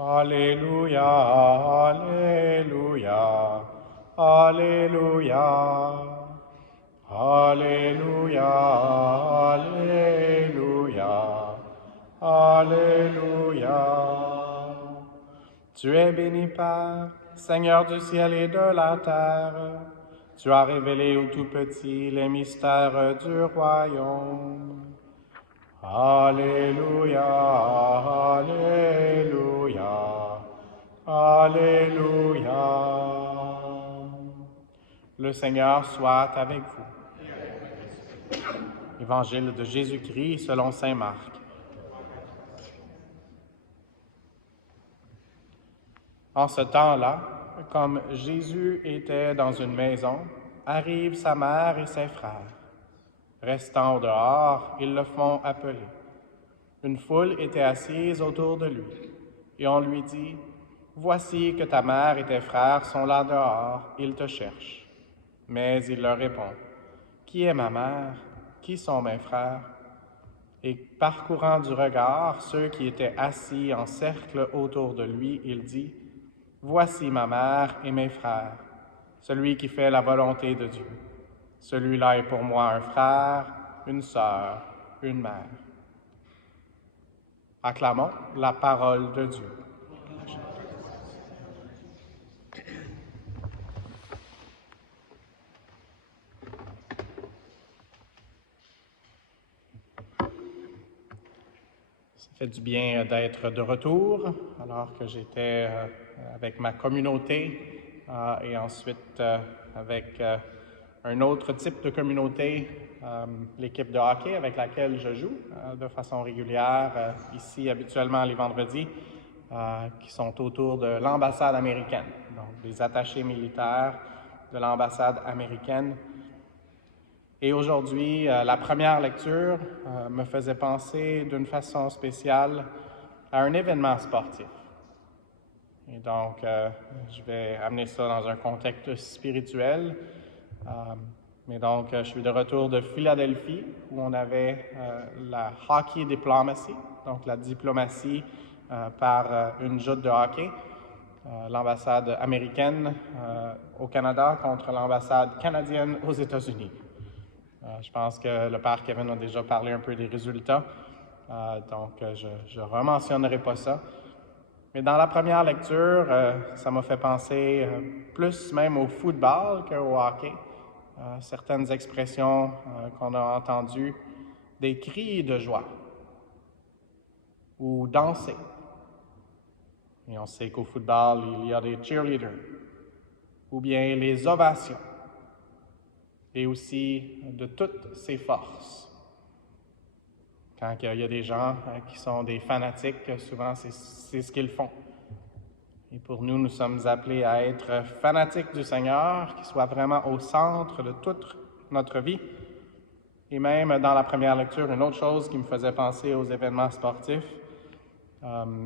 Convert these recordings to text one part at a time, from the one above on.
Alléluia, Alléluia, Alléluia, Alléluia, Alléluia, Alléluia. Tu es béni Père, Seigneur du ciel et de la terre. Tu as révélé aux tout-petits les mystères du royaume. Alléluia, Alléluia, Alléluia. Le Seigneur soit avec vous. Évangile de Jésus-Christ selon saint Marc. En ce temps-là, comme Jésus était dans une maison, arrivent sa mère et ses frères. Restant au dehors, ils le font appeler. Une foule était assise autour de lui, et on lui dit, « Voici que ta mère et tes frères sont là dehors, ils te cherchent. » Mais il leur répond, « Qui est ma mère? Qui sont mes frères? » Et parcourant du regard ceux qui étaient assis en cercle autour de lui, il dit, « Voici ma mère et mes frères, celui qui fait la volonté de Dieu. Celui-là est pour moi un frère, une sœur, une mère. » Acclamons la parole de Dieu. Ça fait du bien d'être de retour alors que j'étais avec ma communauté et ensuite avec un autre type de communauté, l'équipe de hockey avec laquelle je joue de façon régulière ici habituellement les vendredis, qui sont autour de l'ambassade américaine, donc des attachés militaires de l'ambassade américaine. Et aujourd'hui, la première lecture me faisait penser d'une façon spéciale à un événement sportif. Et donc, je vais amener ça dans un contexte spirituel. Mais donc, je suis de retour de Philadelphie, où on avait la Hockey Diplomacy, donc la diplomatie par une joute de hockey. L'ambassade américaine au Canada contre l'ambassade canadienne aux États-Unis. Je pense que le père Kevin a déjà parlé un peu des résultats, donc je ne rementionnerai pas ça. Mais dans la première lecture, ça m'a fait penser plus même au football qu'au hockey. Certaines expressions qu'on a entendues, des cris de joie ou danser. Et on sait qu'au football, il y a des cheerleaders ou bien les ovations. Et aussi de toutes ses forces. Quand il y a des gens qui sont des fanatiques, souvent c'est ce qu'ils font. Et pour nous, nous sommes appelés à être fanatiques du Seigneur, qui soit vraiment au centre de toute notre vie. Et même dans la première lecture, une autre chose qui me faisait penser aux événements sportifs,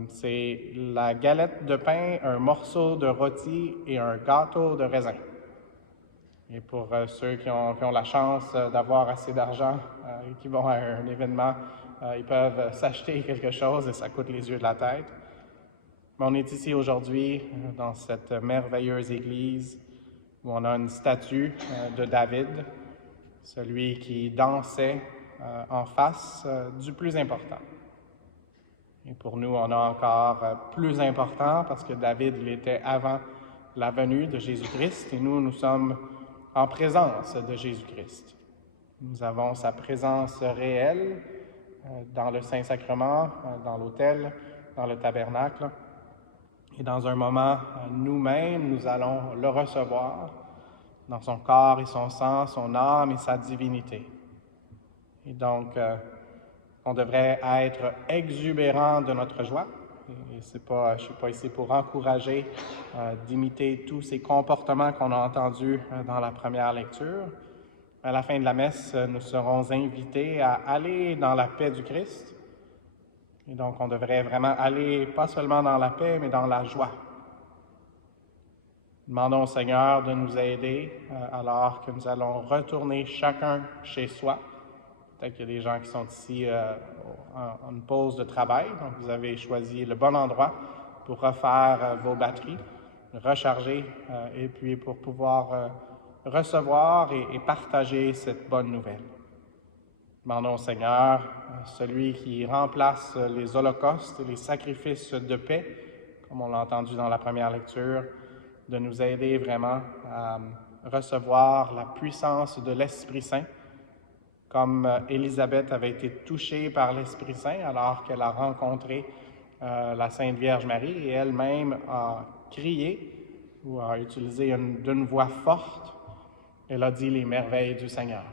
c'est la galette de pain, un morceau de rôti et un gâteau de raisin. Et pour ceux qui ont la chance d'avoir assez d'argent et qui vont à un événement, ils peuvent s'acheter quelque chose et ça coûte les yeux de la tête. Mais on est ici aujourd'hui dans cette merveilleuse église où on a une statue de David, celui qui dansait en face du plus important. Et pour nous, on a encore plus important parce que David, il était avant la venue de Jésus-Christ et nous sommes en présence de Jésus-Christ. Nous avons sa présence réelle dans le Saint-Sacrement, dans l'autel, dans le tabernacle. Et dans un moment, nous-mêmes, nous allons le recevoir dans son corps et son sang, son âme et sa divinité. Et donc, on devrait être exubérant de notre joie. Et je ne suis pas ici pour encourager d'imiter tous ces comportements qu'on a entendus dans la première lecture. À la fin de la messe, nous serons invités à aller dans la paix du Christ. Et donc, on devrait vraiment aller pas seulement dans la paix, mais dans la joie. Demandons au Seigneur de nous aider alors que nous allons retourner chacun chez soi. Peut-être qu'il y a des gens qui sont ici en pause de travail, donc vous avez choisi le bon endroit pour refaire vos batteries, recharger et puis pour pouvoir recevoir et partager cette bonne nouvelle. Demandons au Seigneur, celui qui remplace les holocaustes et les sacrifices de paix, comme on l'a entendu dans la première lecture, de nous aider vraiment à recevoir la puissance de l'Esprit Saint, comme Élisabeth avait été touchée par l'Esprit Saint alors qu'elle a rencontré la Sainte Vierge Marie et elle-même a crié ou a utilisé d'une voix forte, elle a dit les merveilles du Seigneur.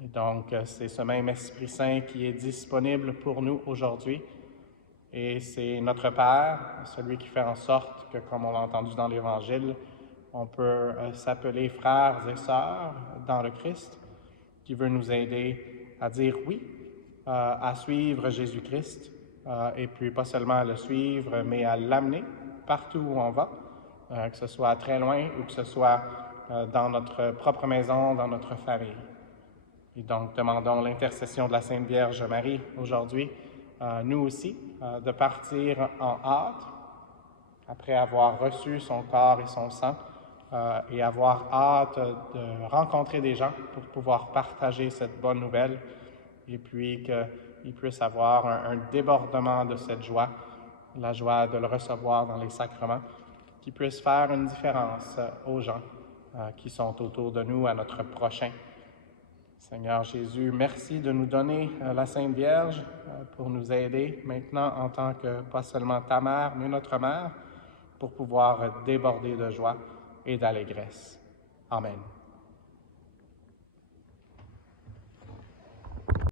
Et donc, c'est ce même Esprit Saint qui est disponible pour nous aujourd'hui. Et c'est notre Père, celui qui fait en sorte que, comme on l'a entendu dans l'Évangile, on peut s'appeler frères et sœurs dans le Christ, qui veut nous aider à dire oui, à suivre Jésus-Christ, et puis pas seulement à le suivre, mais à l'amener partout où on va, que ce soit très loin ou que ce soit dans notre propre maison, dans notre famille. Et donc, demandons l'intercession de la Sainte Vierge Marie aujourd'hui, nous aussi, de partir en hâte, après avoir reçu son corps et son sang, et avoir hâte de rencontrer des gens pour pouvoir partager cette bonne nouvelle, et puis qu'ils puissent avoir un débordement de cette joie, la joie de le recevoir dans les sacrements, qui puisse faire une différence aux gens qui sont autour de nous, à notre prochain. Seigneur Jésus, merci de nous donner la Sainte Vierge pour nous aider maintenant en tant que pas seulement ta mère, mais notre mère, pour pouvoir déborder de joie et d'allégresse. Amen.